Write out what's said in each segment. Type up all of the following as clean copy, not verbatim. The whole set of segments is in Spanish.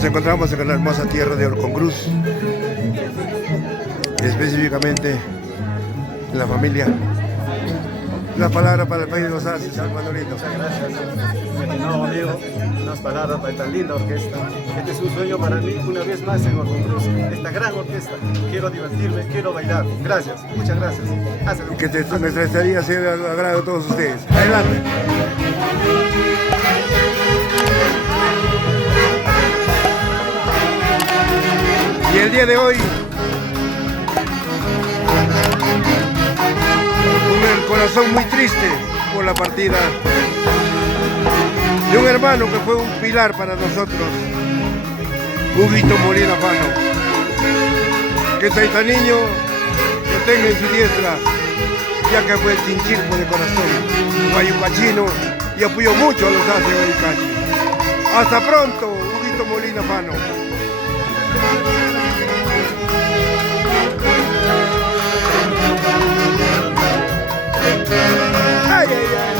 Nos encontramos en la hermosa tierra de Orcón-Cruz, específicamente en la familia. Una palabra para el país de los Haces, Salvadorito. Muchas gracias. No, amigo, unas palabras para esta linda orquesta. Este es un sueño para mí, una vez más en Orcón-Cruz, esta gran orquesta. Quiero divertirme, quiero bailar. Gracias, muchas gracias. Que nuestra estadía sea de agrado a todos ustedes. Adelante. Y el día de hoy, con el corazón muy triste por la partida de un hermano que fue un pilar para nosotros, Huguito Molina Fano. Que Taitaniño lo tenga en su diestra, ya que fue el chinchilco de corazón, guayucachino, y apoyó mucho a los Haces Guayucachi. Hasta pronto, Huguito Molina Fano. Ay, ay, ay.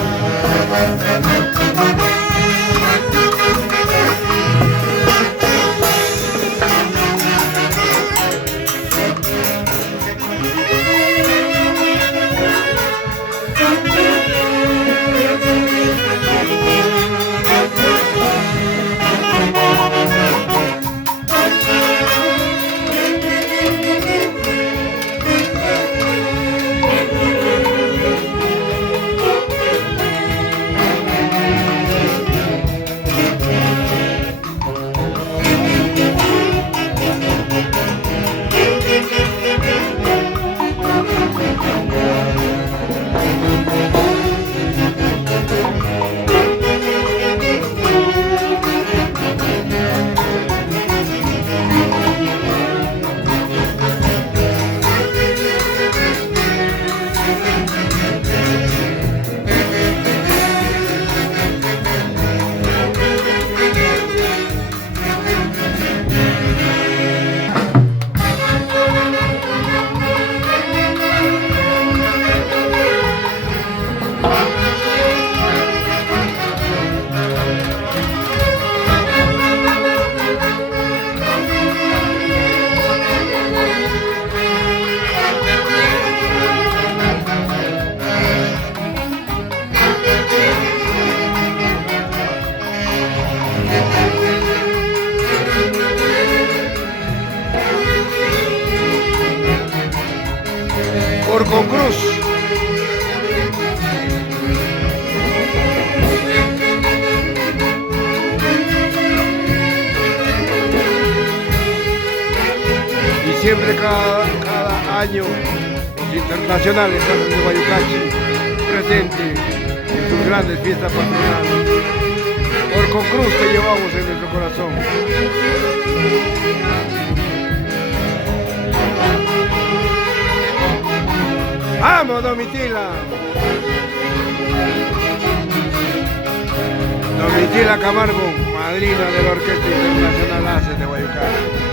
Orcón-Cruz. Y siempre cada año los internacionales de Guayucachi presente en sus grandes fiestas patronales. Orcón-Cruz que llevamos en nuestro corazón. ¡Vamos, Domitila! Domitila Camargo, madrina de la Orquesta Internacional Haces de Guayucachi.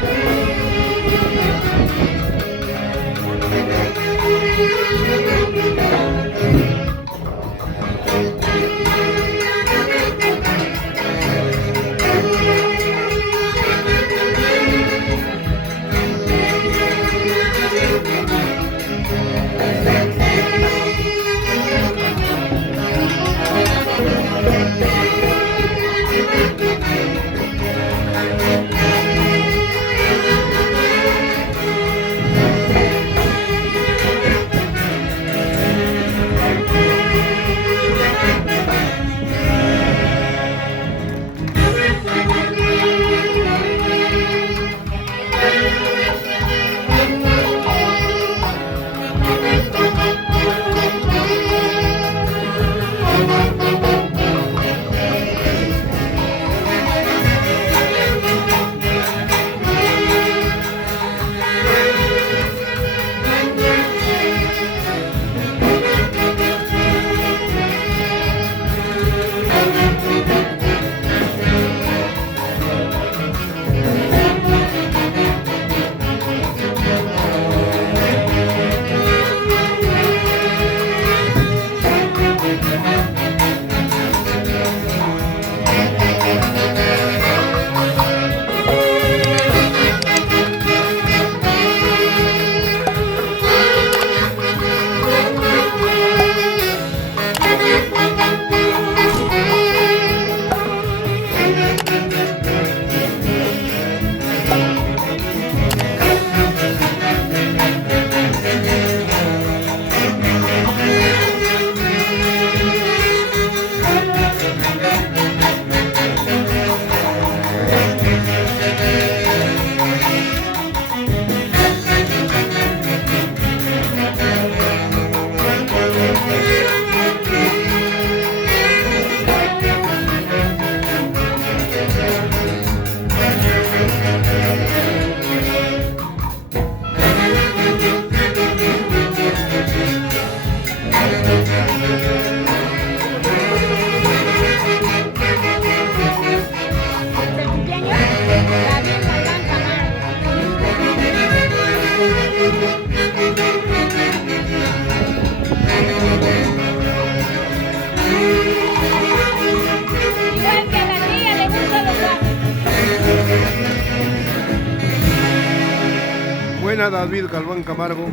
Enhorabuena David Galván Camargo,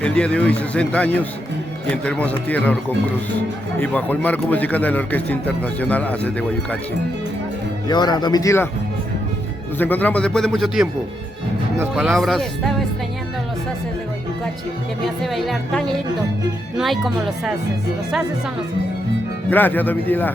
el día de hoy 60 años y en tu hermosa tierra Orconcruz y bajo el marco musical de la Orquesta Internacional Haces de Guayucachi. Y ahora, Domitila, nos encontramos después de mucho tiempo. Unas palabras. Sí, estaba extrañando los haces de Guayucachi, que me hace bailar tan lindo. No hay como los haces. Los haces son los haces. Gracias, Domitila.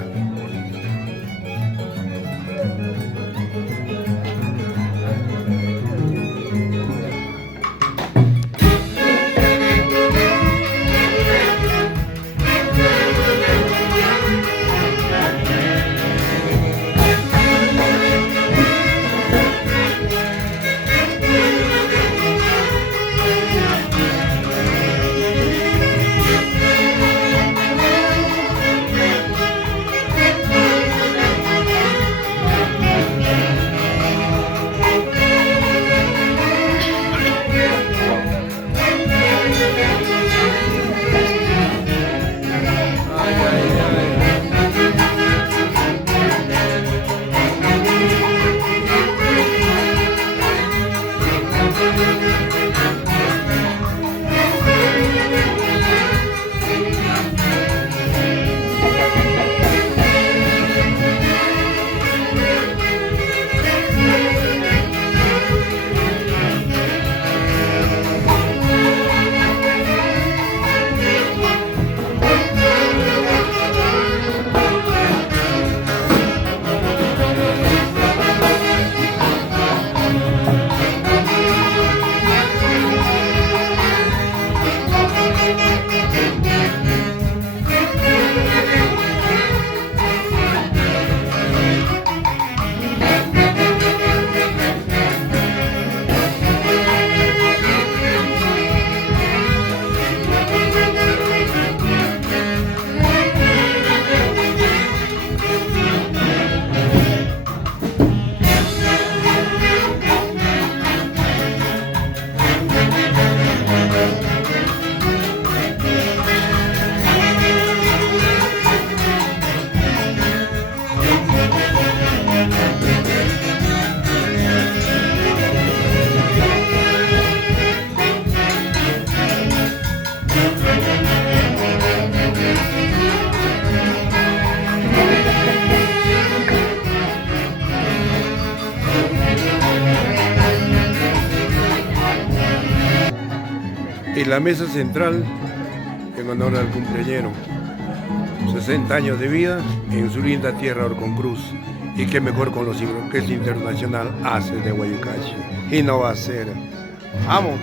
Y la mesa central en honor al cumpleañero. 60 años de vida en su linda tierra Orconcruz. Y qué mejor con los Orquesta Internacional Haces de Guayucachi. Y no va a ser. ¡Vamos!